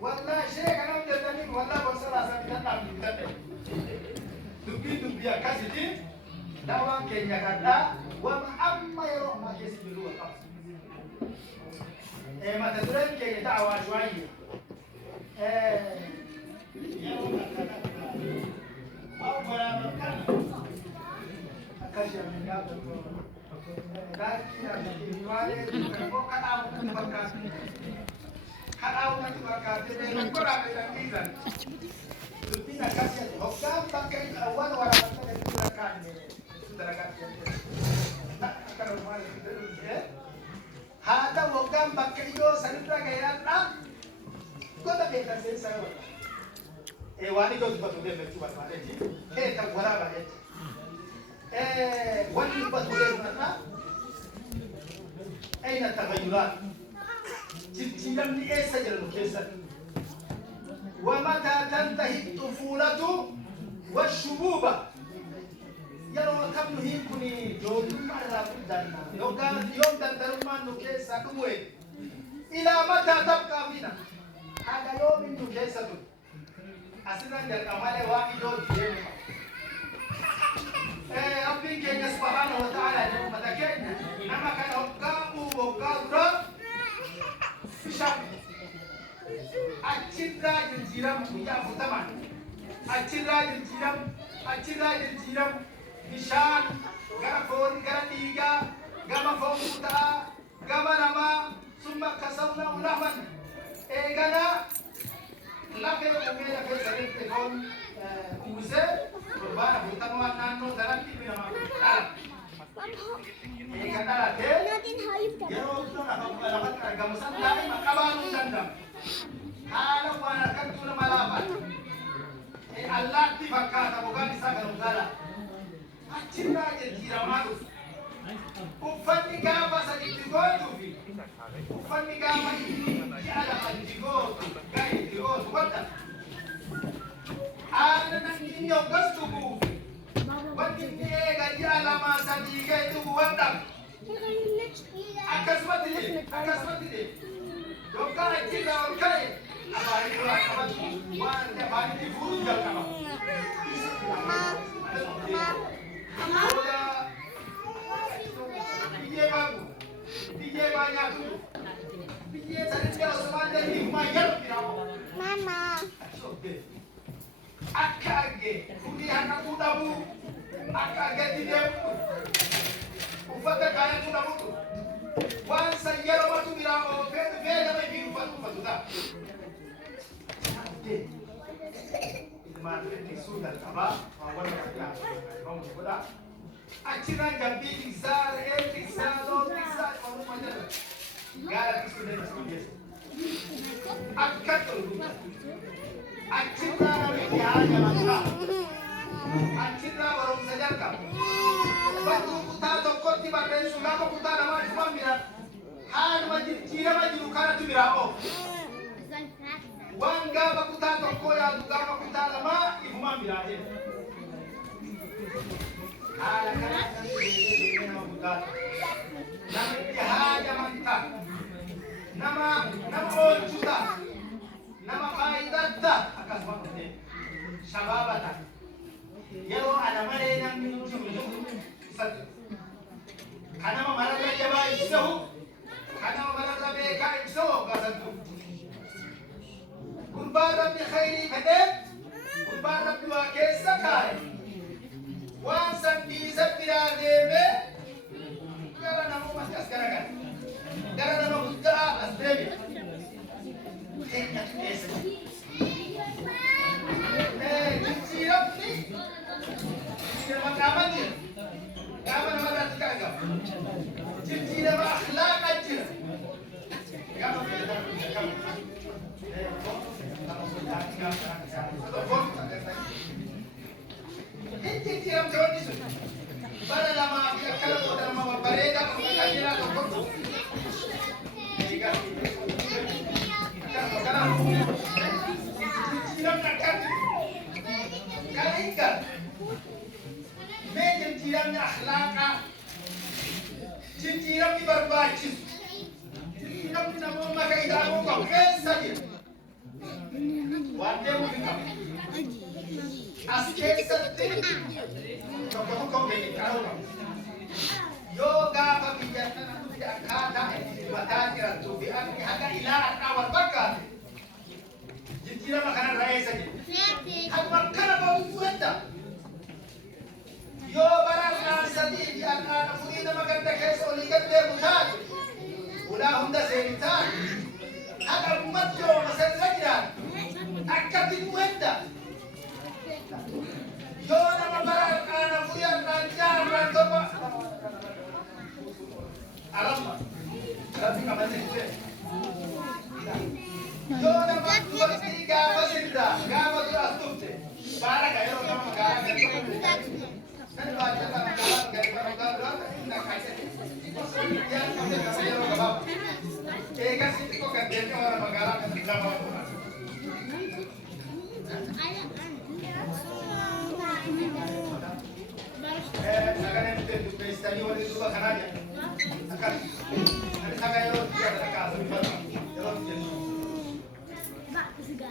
والله شيء أنا بدي والله بصراحة سبيلنا بدي دبي كاسيتي دوا كينيا كذا وما أما يروح ما كيسي بلوه خلاص ما تدرين كي دعوة شوية أو برا مكان أكشف من قبل لكن الوالد هو كلام تبركات بينكم على الإنجيل لبنا كاسية حكام بكرة أول ولا بكرة كان درجات هذا حكام بكرة سنتنا كيرنا كذا بيتا سيسا واني جوز بتوده بتوه مالتي تقولا بعدين واني بتوده مالنا أين التغيرات تلتمني إيه سجل المكسر ومتى تنتهي الطفولة والشبوبة يروى كم نهيكني يوم مرة بدنا يوم دندرما نكسر كموي إلى متى تبقى فينا هذا يوم نكسر أصلاً الكمال واحد يوم ربي كي سبحانه وتعالى يوم تكلنا نما كان وقابو أتشرا الجيرام يا فتمان أتشرا الجيرام نشان غرفون غرتيجا غما فومتا غما نما ثم كسونا ولمن إيجانا لا في أمير في سرير تكون كوزة ربنا فتمان نانو درانتي بينما إيجانا لا يروح لنا كمسان لا مكابانو دندم هذا وانا كنتنا ملابا الله تفكر تبغى نسافر وزارة أتشنا الجيرامارو وفني كابا سجدتوه في وفني كابا يجعل مجدوه كاي تقول وده أنا نحن يوم قصدوا وكنت يجعل ما سجدتوه وده أكسبت لي يوم كان كذا وكاي أبغى يقول أكبر وأنا بعدي فوز جالكما بيجي banyak tu biji saya kalau semasa ni mayat kiramu mama akage kudi anak mudamu akage tidak ufata kaya mudamu tu wan saya rumah tu kiramu beda bagi ufatu ufatuda itu mana ni sudah apa awal kerja kamu sudah Acina jambi izar lo izar kamu mana gara sudah disebut akad terbuka acina nabi hanya maka acina baru saja kamu batu kuta tokot di badan sudah kuta nama cuma mira han majid cira majid ukara tu mira oh wanga bakuta tokot ya duga bakuta nama ibu mira ala kana nama budak nama haja mantap nama juta nama faidata akas makne shababata yaro ada mare yang minum sat kana marala jaba isahu kana marala beka isahu kasatu qurban rabbi khairi kadab qurban rabbi wa kesa kai Wansan bisa tidak deme, karena nama masih askarakan, karena nama buka asdemi, hanya biasa. Cincirap ni, cincirap kapan je? Kapan nama nanti kagam? Cincirap akhlak aja. Kapan kita kapan? قالوا كم كيسة وانتم بكم أسكيسة تين كم كيسة yoga pembicaraan itu kata matanya itu biar ada ilahan awal bakat jadi makanan raya saja hak makanan bau kuda yo barang nasi di anak fuida makan dekai solikan dia bukan udah honda seritan agar umat yo masih lagi dah akad di kuda yo nama barang anak fuida rancang rantopa Arab, tapi kapan sih? Yo nampak dua tiga pasir dah, gak mau asup deh. Barang kayak orang makan kan baca kan kalau nak kasih. Yang kita kasih orang kebab. Kasih kok kan dia orang makan kan tidak mau. Sekarang itu pestanya orang itu kan aja. Akan ada yang dia ada kasus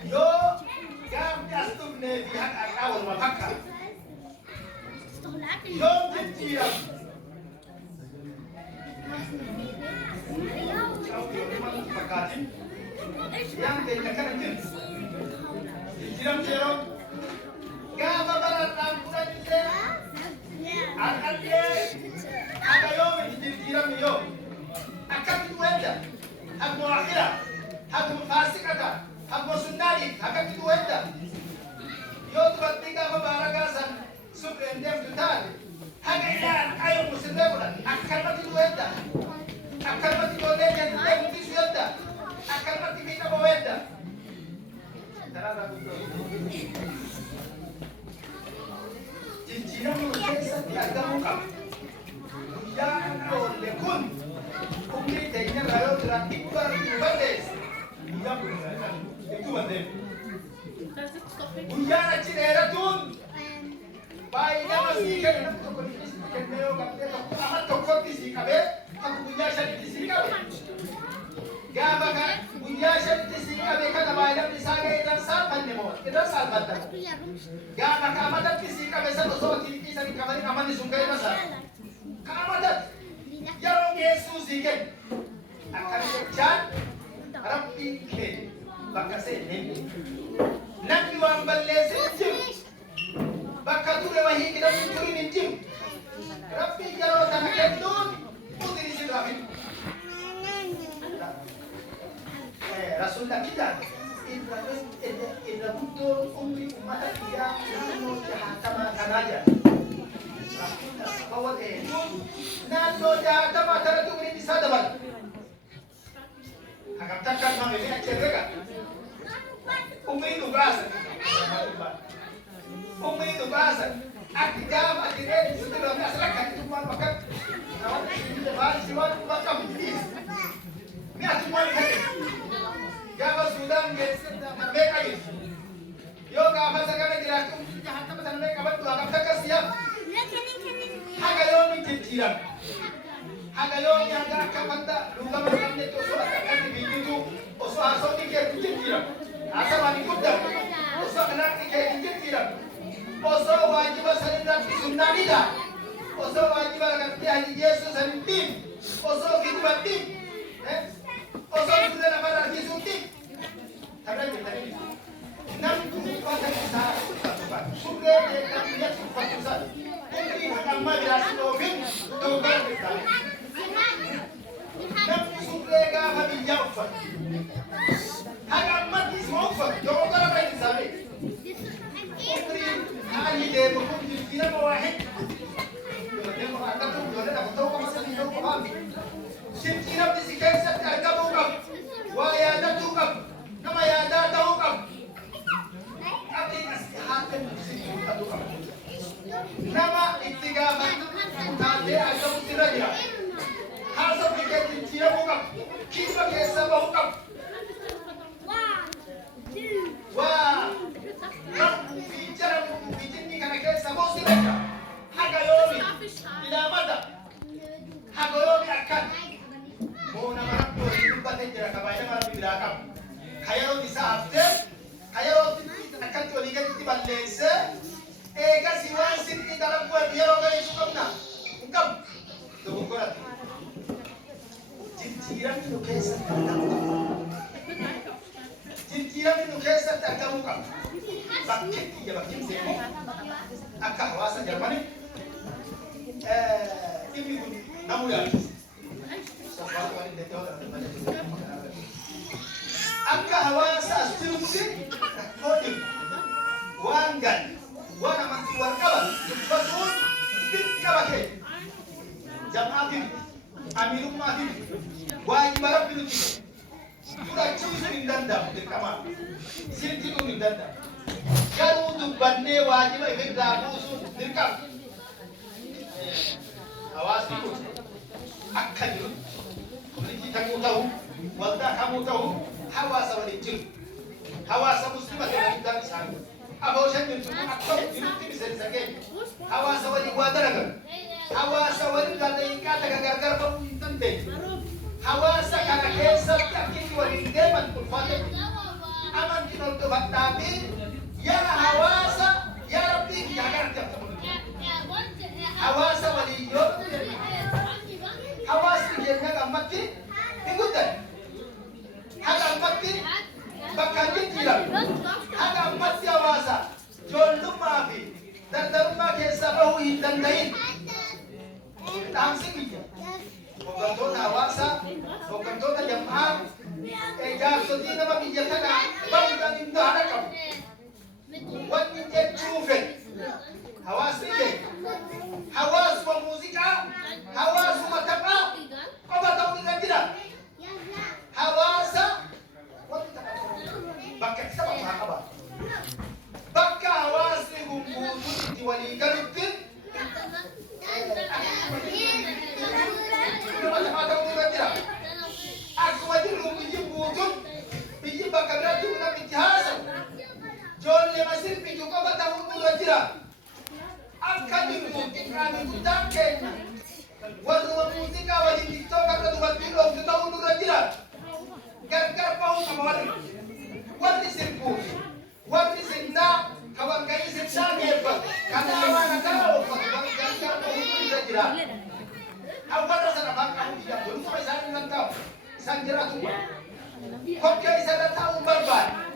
yo gam astum ne pihak awal mapakka yo jitira yang dikatakan jitira jero gam barat ampunan jitira ada yo jitira yo akan tuenda aku akhirat aku fasikata aku sunali akan tuenda yo tiga mabaragasan subrendem tutal hagailan ayo muslimuna akan mati tuenda akan mati tuenda yang tuenda akan mati kita tuenda tarara buto jinjina mukesa tiaga muka ya oleh kun umri tehnya rayo terakhir berbes itu bandem Bujana cinera tun baiknya masih kan aku kan neo kapte amat tokot di sini kabe aku punya syari di sini kabe gak bakal punya syari di sini kabe kan baiknya bisa kayak dan salman nemo kita salman tak gak bakal amat di sini kabe satu soal kiri sini kamari aman di sungai masa kamadat yarong Yesus ikan akan berjalan Rabbi ke bakase nemi nabi wa balese jim bakature wahi kita turi ni jim Rabbi jaro tanah kendun putri si Rabbi Rasulullah kita Indra betul umri umat dia nano jahat sama kanaja Rasulullah nano jahat sama teratu ini bisa dapat akan takkan mami ini cerita umi itu bahasa aki jam aki redi sudah masyarakat itu cuma makan awak itu bahas cuma makan bis ni aku mau lihat java sudah ngeset mereka itu yo kama sekarang jiraku jahat sama sana mereka betul akan takkan siap hagayon menjijiran hagayon yang agak kapanta luka makamnya itu soal akan dibikin oso aso dikit jijiran asa mani kuda oso anak dikit jijiran oso wajib saling rapi sunnah tidak oso wajib rapi haji Yesus saling tim oso gitu tim oso sudah nama rapi suntik tapi kita ini enam kota besar sudah kita lihat kota besar ini agama berhasil dobin dobel besar enam sudah kami jauh agama di semua jauh orang lain sana Ali deh bukan dia mau wahid dia mau ada tuh dia nak tahu apa sih dia mau apa sih dia di sini kan harga bukan wah ya ada tuh kan nama ya ada tahu kan tapi hati di sini tahu kan nama itiga tadi ada mutiara dia harus pikir dia bukan kita biasa bukan تجرا كباينا ما ربي براكم خيرو تسافته خيرو أكل توليك تبليس إيجا سوان سيني دارم بوا بيرو كي سكمنا كم تبكرات جنتيرا من كيسة جنتيرا من كيسة تكمل bakti ya bakti sini akka hawasa Jermani ini pun namu ya sebab kali dekat akka hawasa astrumsi kodin wangan wana manti warkaban betul dikabake jamaah amirun mati wajib barang bilu sudah cuci dendam dekama sini tu dendam Kalau dubbanne wajib ibn dabusu dirkam awas itu akan itu kita kamu tahu wanda kamu tahu hawasa walijil hawasa muslimah yang kita sana aboshan itu akam itu bisa disegel hawasa wali wadarakan hawasa wali gadai kata gagar kamu tente hawasa kana kesa takin wali deman kulfatin aman kinol tu baktabi ya hawasa ya rabbi jaga tiap hawasa waliyo hawasa jenga gamati ikutan haga gamati bakanje tira haga gamati hawasa jollu maafi dandaruma kesa bahu dandain tamsing biya Bukantona hawasa bukantona jamaah jaksudi nama bijaka na bangga indah harakam Wani jechufen hawas ni hawas pemusika hawas matapa apa tahu ni tidak hawasa bakka siapa apa bakka hawas ni gumbutu diwali garutin apa tahu ni tidak aku wajib gumbutu biji bakka beratu nak bicara John le masir pintu ko bata hulu rajira akadi musik kami kutake wadu musika wadi tiktok ka dubat bilo kita hulu rajira gar pau kamawali wadi sirku wadi sinda kawan kai sinda ngepa kana mana kana gar pau hulu rajira awara sana bak kamu tidak dulu sampai saya nantau sanjira tu kok kai sana tahu barbar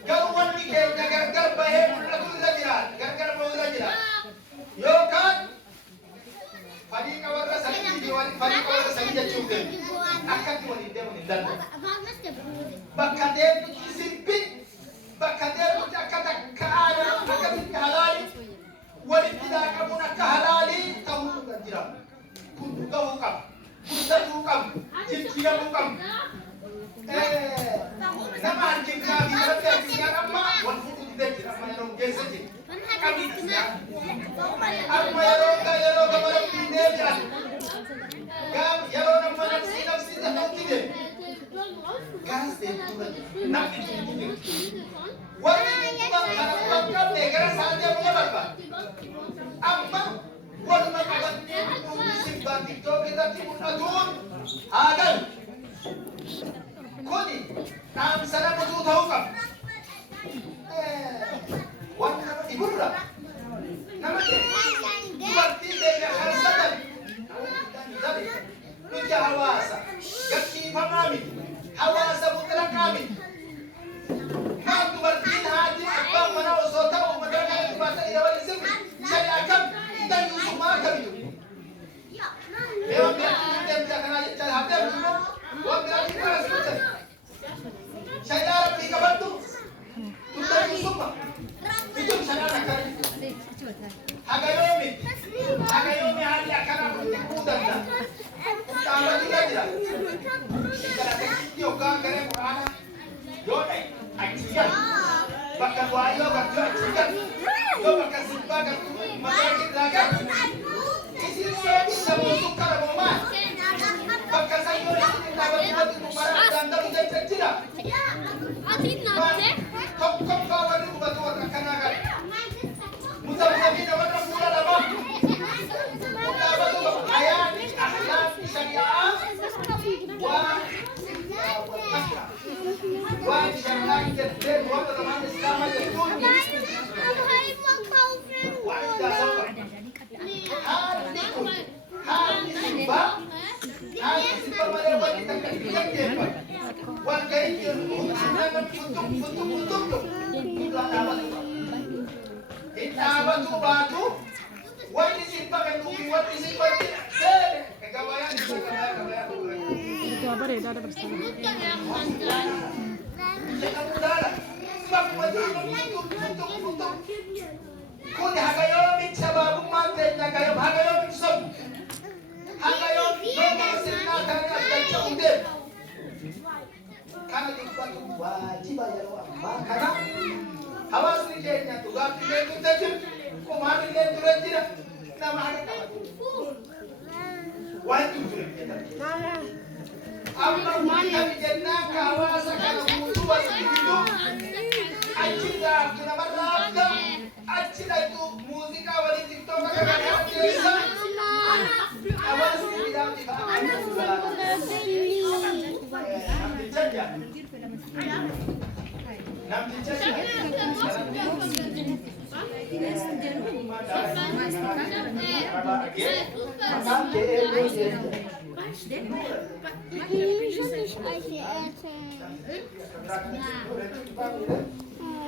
Kawan ni kaya gar bahe mulatu lajiran, gar bahu lajiran. Yo kan, padi kawan sakit diwali, padi kawan sakit jatuh. Akan diwali dia menindal. Bakade simpi, bakade kita kata kaala, bakade halali. Wali tidak kamu nak halali, kamu tu lajiran. Kudu kau kam, kudu kam, cincin kam. Nama anjing kami berarti anjing apa? Wan futu tidak tidak mayarong gesek. Kami tidak. Aku mayarong malam tidak kan. Kam yarong nama nafsi tidak tidak. Gas itu nak tidak. Wan bangkam negara saja punya apa? Amma wan makabat musik batik to kita timun atun. Agan. Kodi, nam sana betul tahu kam? Wan nama iburra, nama dia. Berarti dia khasatan. Tapi, punya hawasa, gaki pamami, hawasa putra kami. Kam berarti hati apa mana usota umatkan bahasa di awal isem. Saya akan dan semua kami. Memang dia jangan aja cari hati betul. Wan berarti keras betul. Saya darah pergi ke Batu. Tuntut semua. Itu saya nak cari. Hagayomi hari akan aku tipudan dah. Tambah tidak tidak. Kita nak kecil orang kerana Quran. Yoi, ajian. Bakal wayo, bakal ajian. Yo bakal simpah, bakal masyarakat laga. Isi saya bisa masuk ke rumah. Bakal saya ini dapat itu para dan tidak tidak. Kau kawan itu batu akan agak. Mudah-mudahan kita orang muda dapat. Mudah batu ayat akhlak syariah. Wah, Inabatu batu, wani simpan nubi wani simpan sere, kegawayan kegawayan. Itu apa ya? Ada bersama. Kun hagayomin sa bagong mountain na kayo, hagayomin sub. Hagayon, nomasin na kanya at sa udim. Kana di ba ito wajib ayaw ang makana? Hawas ni Jenya, tugap ni Jenya tajim, kumarin ni Jenya tajim, na mahal ka ba? Wajib Jenya. Amma kami Jenya kawasa kana mutuwa sa dito. Ajida kinamarabda, ajida itu musika wali TikTok kana kaya. Awas ni dalam di bawah. Nampi saja. Nampi saja.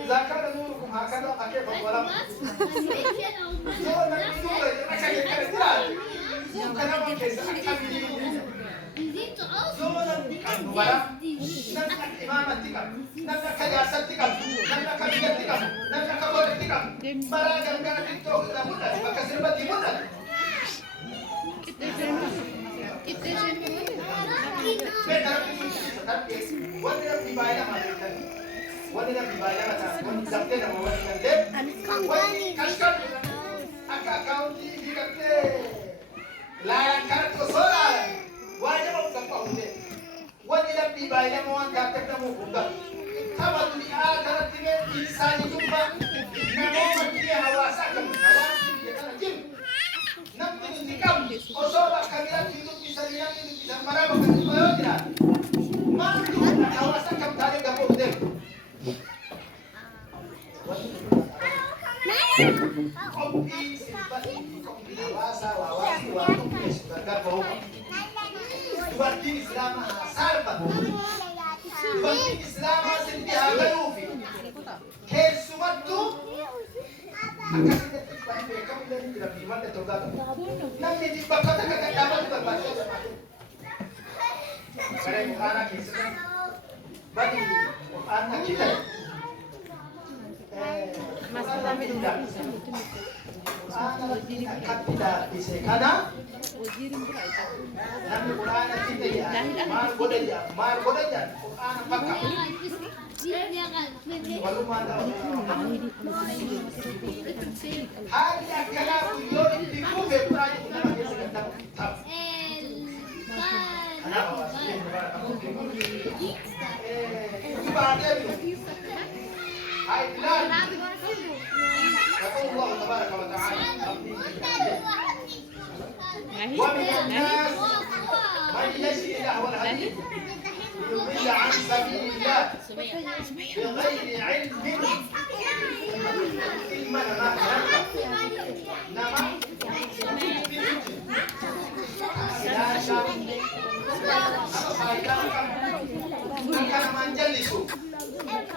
Zakar nurukum hakada pakai bawalam. So nak nurul aja nak kaya kenapa kisah kami ini? Zoran bawalam. Nak imamat tikam, nak kajasat tikam, nak kabiyat tikam, nak kabolet tikam. Barang gara TikTok sudah mudah, maka serba mudah. Benar tapi wajib dibayar macam wajib dibayar macam zakte nama wajib deh. Wajib kaskan agak kaunti dikate layan kartu soal wajib mau sampai udah wajib dibayar mau zakte nama bunda. Sama tu di akar tiga insani jumpa nama macam hawasa kan hawasa dia kan jim. Nampu tikam osoba kamera hidup bisa lihat hidup bisa marah makan semua tidak. Mantu kawasan kam tadi dapur deh. Kopi simpan kopi wawasa wawasi waktu sudah bau. Buat ini selama sarbat. Buat ini selama sendiri hagalufi. Kesuatu akan kita kamu dari tidak gimana tergata. Nanti di bakat kata dapat terbaca. Karena anak kita, bagi anak kita, anak kita tidak bisa karena nanti anak kita ya, mar godanya, anak pakar. Walau mana hari akan beliau di kubur berani untuk menjadi tetap. Kenapa masih ibadah itu? Hai Bilal. Allah tabaraka wa ta'ala. Wa min an-nas man yashhadu wal hadith يضل عن سبيل الله بغير علم akan menjelisu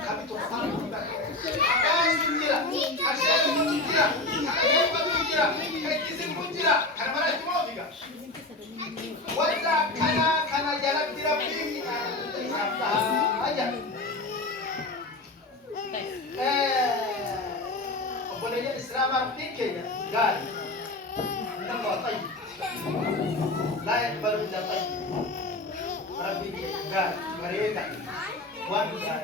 kami tuhan akan menjira asyik menjira akan menjira kritis menjira karena mana cuma tiga wala kana jalan tidak pilih aja bolehnya Islam artinya gal nama tay lain baru dapat Rabbi gal mereka wan gal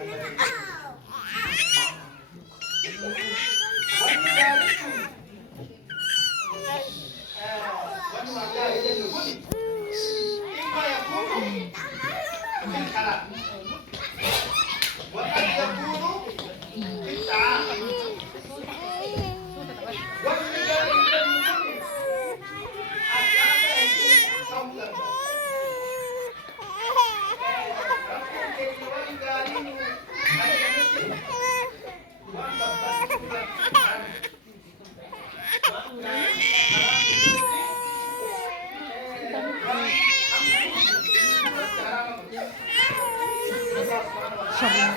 Shalom.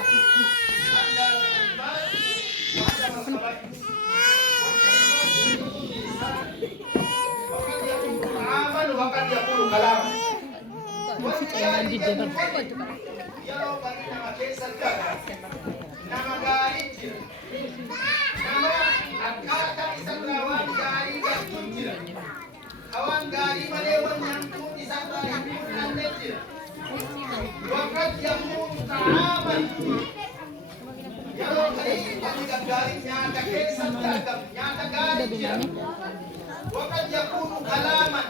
وقد يقول كلاما Kailangan di dabar. يرى بنينا كيس الكلام نما قارئ نما أكاتا إسرائيل قارئ كتير أوان قارئ ملء ونيمكم إسرائيل كتير وقد يكون طعاما يرى قريب بنينا قارئ نياتا كيس الكلام نياتا قارئ وقد يكون كلاما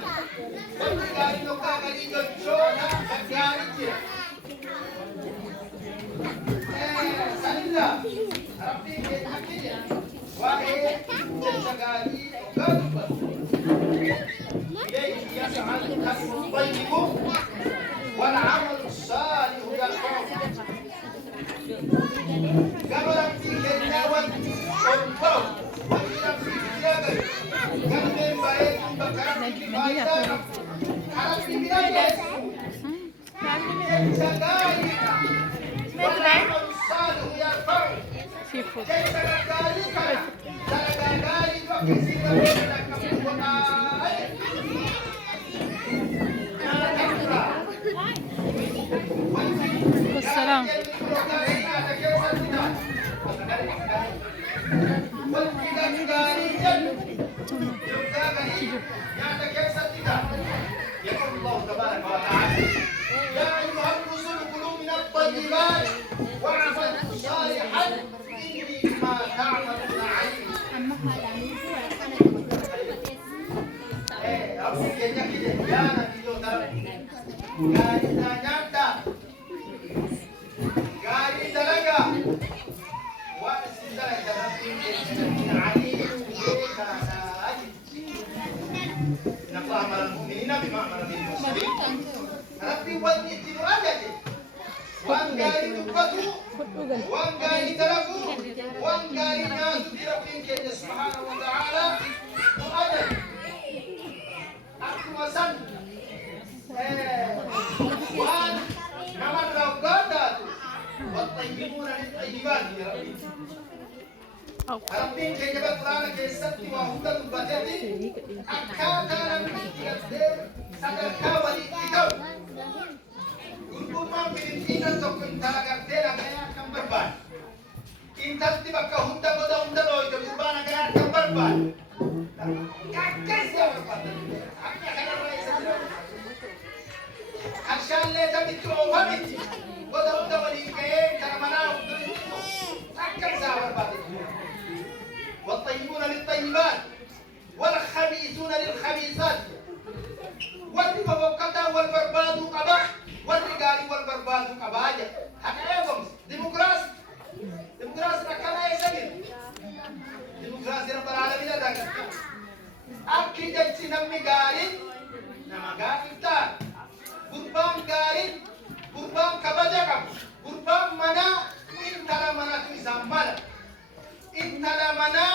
وقد قارئ نقاقري جوشونا قارئ Salila, Rabbi Hakiya, Wahe, Shagari, Gaduba. إليه يسعى الكسب الطيب والعمل الصالح يرفعه. قبل في كنا والفوق وإلى في الجبل قبل بريد بكرم في فايدة عرف في بلاد شغالي والعمل الصالح يرفعه. Seafood. كيف ذلك؟ ذلك وكثيرا من Wassalam. يقول الله تبارك وتعالى يا ايها الرسل كلوا من الطيبات واعملوا صالحا اني بما تعملون عليم. Aku kayaknya kita jangan video gari nyata gari talaga wala sila dalam tinggal ali mereka saja nafah malam mukminin bima malam muslimin tapi buat itu aja deh wan gari tupatu wan gari talagu wan gari nasu dirapin kenya subhanahu wa ta'ala ada aku masan وان نمر روقاتات والطيبون للطيبات يا ربي ربي كي جبت قرآن كي ستي وهدى البجد أكاتا لم يقدر سدركا وليكتو قلبوا ما بإنتينا تكون تلقاتنا كيا كم بربان إن تلتبك هدى بدا هدى لوي كبربانا كيا كم بربان كاكيس يا بربان أكيا كنا رئيس عشان لا تبتلوا فمتي ودود وليكين كرمنا أكل ساور بعد والطيبون للطيبات والخبيثون للخبيثات والمفوقة والبرباد قبح والرجال والبرباد قباجة هكذا ديمقراطي ديمقراطي ركنا يسجل ديمقراطي رب العالمين ذاك أكيد تنمي قارين نما قارين تار Kurban garin, kurban kabaja kamu, kurban mana, intala mana kisambala, intala mana,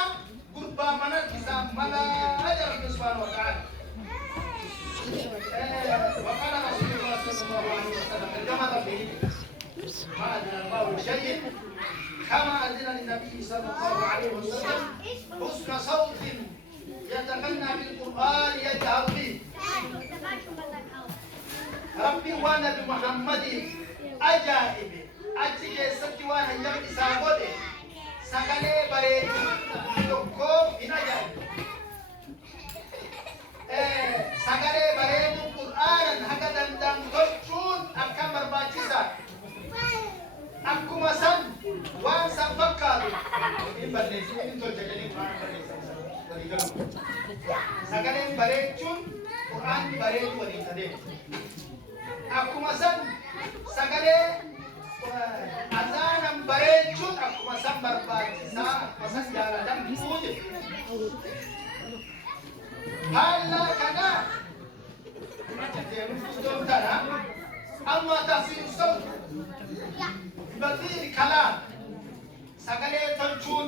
kurban mana kisambala, aja Rabbi Subhanahu Wa Taala. Wakala Rasulullah Sallallahu Alaihi Wasallam, kama Rabbi, ma adna Allah syai'in, kama adna Nabi Sallallahu Alaihi Wasallam, husna sautin, yatakanna bil Quran yajhar bih. Rabbi wa Nabi Muhammad ajaib achike satti wa hayya isagode sagale bare tokko inajaib sagale bare Qur'an haga dandan gochuun akkam barbaachisa akkuma san waan san fakkaatu in balleessu in tolchanii sagale bareechuun Qur'an bareedu waliin tadeemu akkuma san sagalee azaanan bareechuun akkuma san barbaachisaa akkuma san jaalatamuu jedhu haala kana deemuu tana amma tafsiru sawt badiir kalaam sagalee tolchuun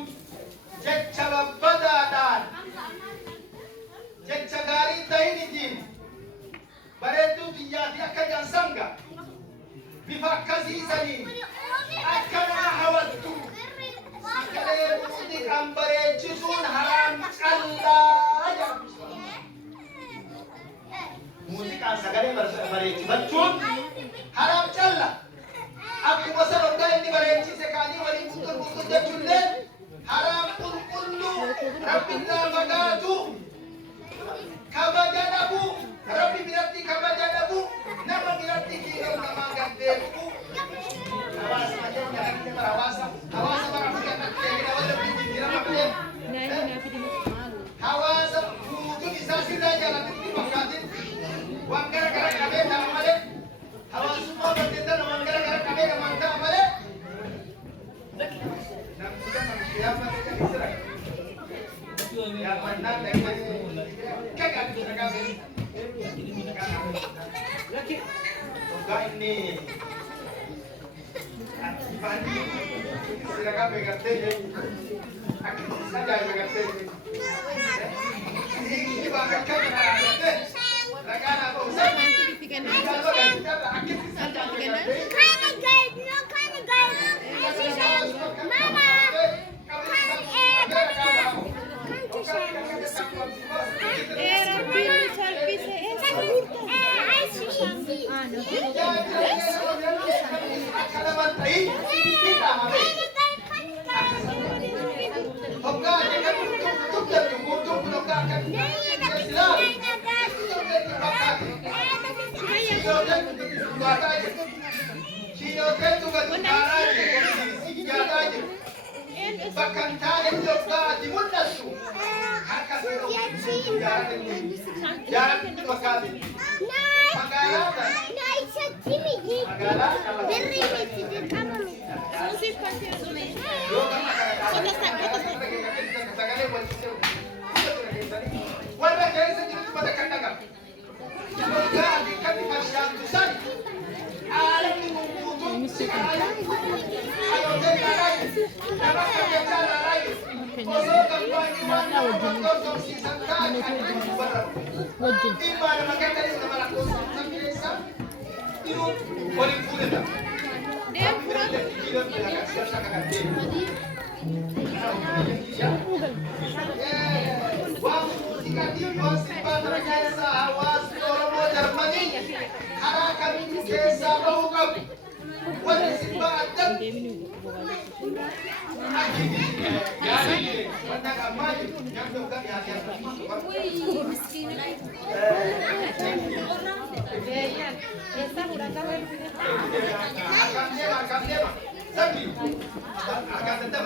jecha babbadaadhaan jecha gaarii ta'initiin bareedduu biyyaa fi akka jaansanga bifa akkasiisaniin akkanaa hawattu sagalee muuziqaan bareechisuun haraam callaa jedhamu. Muuziqaa وجل Akan